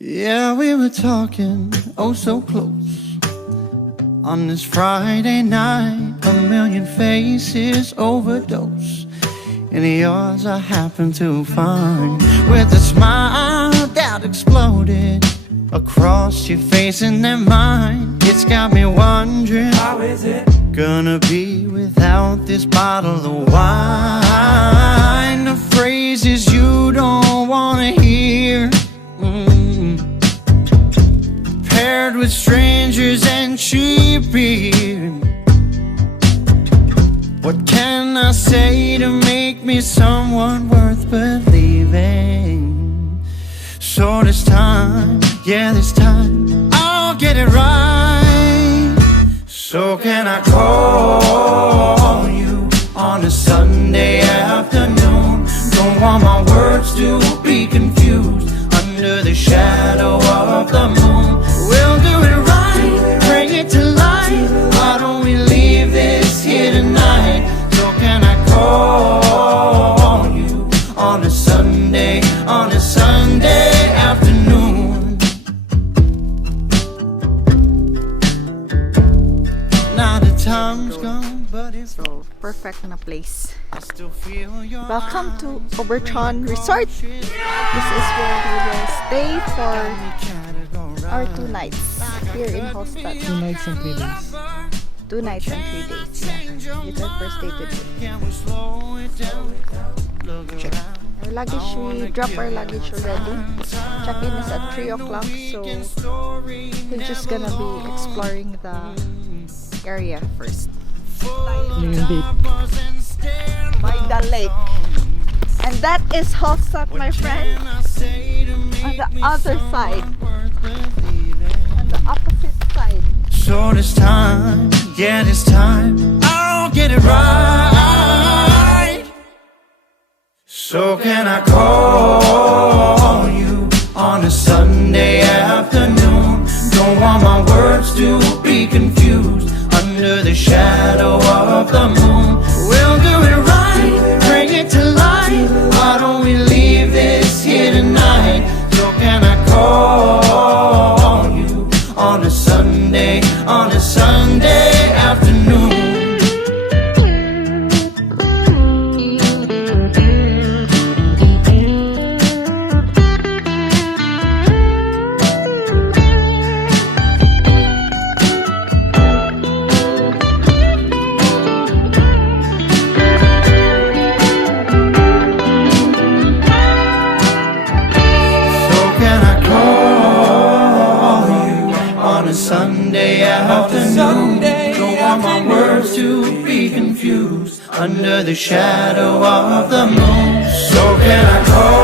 Yeah, we were talking, oh so close. On this Friday night, a million faces overdose. And yours I happened to find with a smile that exploded across your face and then mine. It's got me wondering, how is it gonna be without this bottle of wine? The phrases you don't wanna hear, paired with strangers and cheap beer. What can I say to make me someone worth believing? So this time, yeah, this time I'll get it right. So can I call you on a Sunday afternoon? Don't want my words to be confused under the shadow of the moon. We'll do it right, bring it to life. Why don't we leave this here tonight? So can I call you on a Sunday afternoon? Now the time's gone, but it's So, perfect na place. I still feel your Welcome to Obertraun Resort. This is where we will stay for our 2 nights here in Hallstatt. 2 nights and 3 days. 2 nights and 3 days. Yeah. You can first day today. check. Our luggage, we dropped our luggage already. Check-in is at 3 o'clock, so we're just gonna be exploring the area first. Yung date. By the lake. And that is Hallstatt, my friend. On the other side. On the opposite side. So this time, yeah, this time I'll get it right. So can I call you on a Sunday afternoon? Don't want my words to be confused under the shadow of the moon. We'll do it right, bring it to life. Why don't we leave this here tonight? So can I call you on a Sunday afternoon? Sunday afternoon, don't want my words to be confused under the shadow of the moon. So can I call